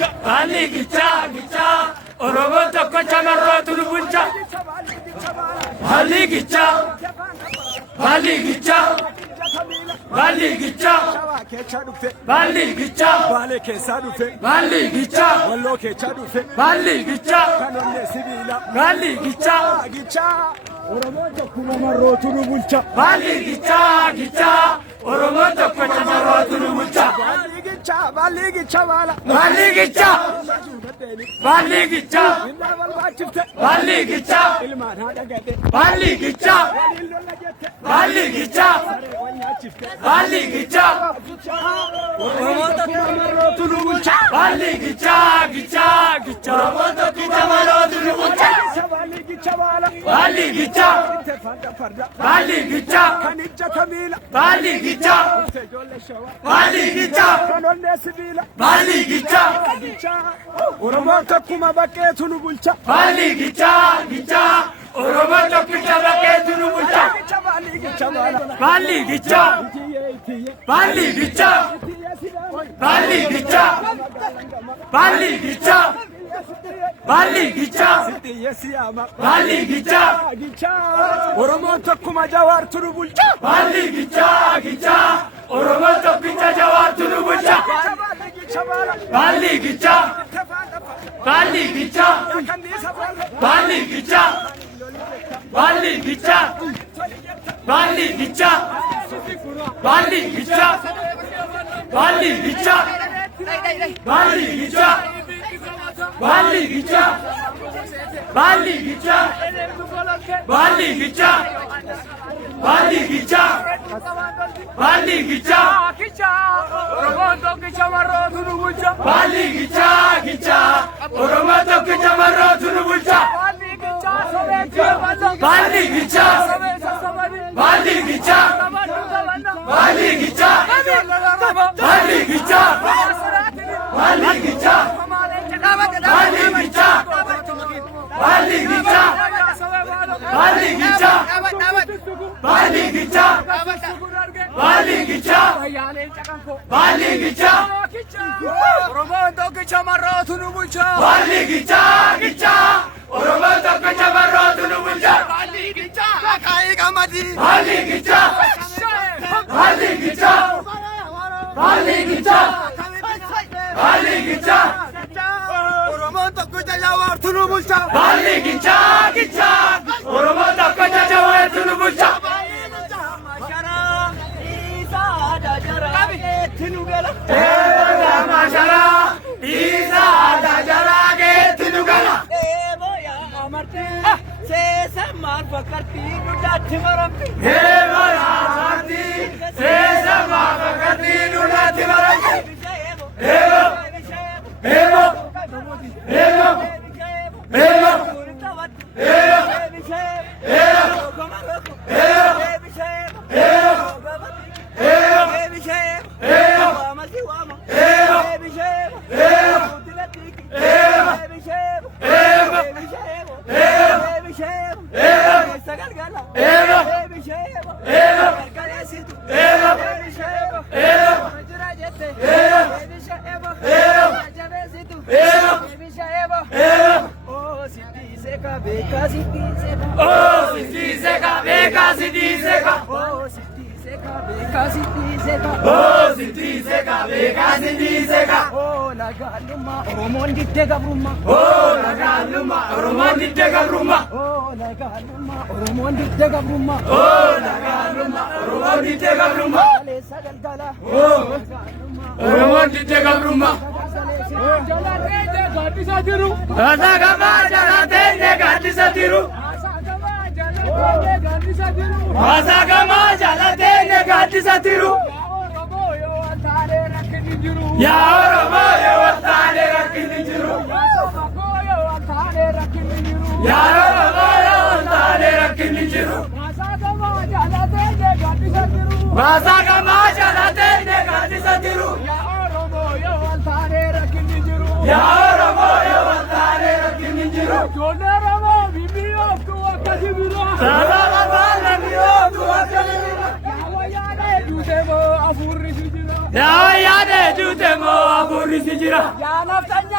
Bali gicha gicha Oromo tokko chamarrootu nu bulcha. Bali gicha Bali gicha Bali gicha Bali gicha Bale keessa dhufe Bali gicha walloo keessa dhufe Bali gicha kanonne sibiila Bali gicha gicha Oromoo tokkuma marrootu nu bulcha. Bali gicha gicha Oromo tokko chamarrootu nu bulcha. Bali gicha bala. Bali gicha Bali gicha Minna balbaachifte Bali gicha ilmaan haadha gade Bali gicha waliin lola jette Bali gicha wanyaachifte Bali gicha Oromoo tokkuma marrootu nu bulcha. Bali gicha gicha gicha Oromo tokko chamarrootu nu bulcha. Bali gicha bala. Bali gicha Itti farda Bali gicha kan ija kamiila Bali gicha ijoollee shawaa Bali gicha kanonne sibiila Bali gicha gicha Oromoo tokkuma bakkeetu nu bulcha. Bali gicha gicha Oromo tokko chamarrootu nu bulcha. Gicha bali gicha bala. Bali gicha Bali gicha Bali gicha Bali gicha Bali gicha Bali gicha gicha Oromoo tokkuma jawaartu nu bulcha. Bali gicha gicha Oromo tokko chamarrootu nu bulcha. Bali gicha Bali gicha Bali gicha Bali gicha Bali gicha Bali gicha Bali gicha Bali gicha Bali gicha Bali gicha Bali gicha Bali gicha Bali gicha Oromoo tokko chamarrootu nu bulcha. Bali gicha gicha Oromo tokko chamarrootu nu bulcha. Bali gicha Bali gicha Bali gicha Bali gicha Bali gicha Bali gicha Bali gicha Bali gicha Bali gicha Bali gicha Bali gicha Oromoo tokko chamarrootu nu bulcha. Bali gicha gicha Oromo tokko chamarrootu nu bulcha. Bali gicha akaayii qamadii. Bali gicha Bali gicha Bali gicha Bali gicha Oromoo tokko jawaartu nu bulcha. Bali gicha gicha Oromo tokko chamarrootu nu bulcha. Eba mashara isa dajara ke tinugala. Eba ya marti sesa mafakati nunati maramti. Eba Eba Eba Eba Oh, si seka, beka si seka. Oh, si seka, beka si seka. Oh, nagaalummaa Oromoon diddee gabrummaa. Oh, nagaalummaa Oromoon diddee gabrummaa. Oh, nagaalummaa Oromoon diddee gabrummaa. Oh, nagaalummaa Oromoon diddee gabrummaa. Kaleessa galgala. Oh, Oromoon diddee gabrummaa. Jalatee gaaddisa jiru. Asagamaa jalatee gaaddisa jiru. Asagamaa jalatee gaaddisa jiru. Yaa Oromoo yoo waltaalee rakkinni jiru. Yaa Oromoo yoo waltaalee rakkinni jiru. Asagamaa jalatee gaaddisa jiru. Yaa Oromoo yoo waltaalee rakkinni jiru. Sababa baala mi'ootu akka yaa yaade juute moo afuurri si jira. yaa naftanya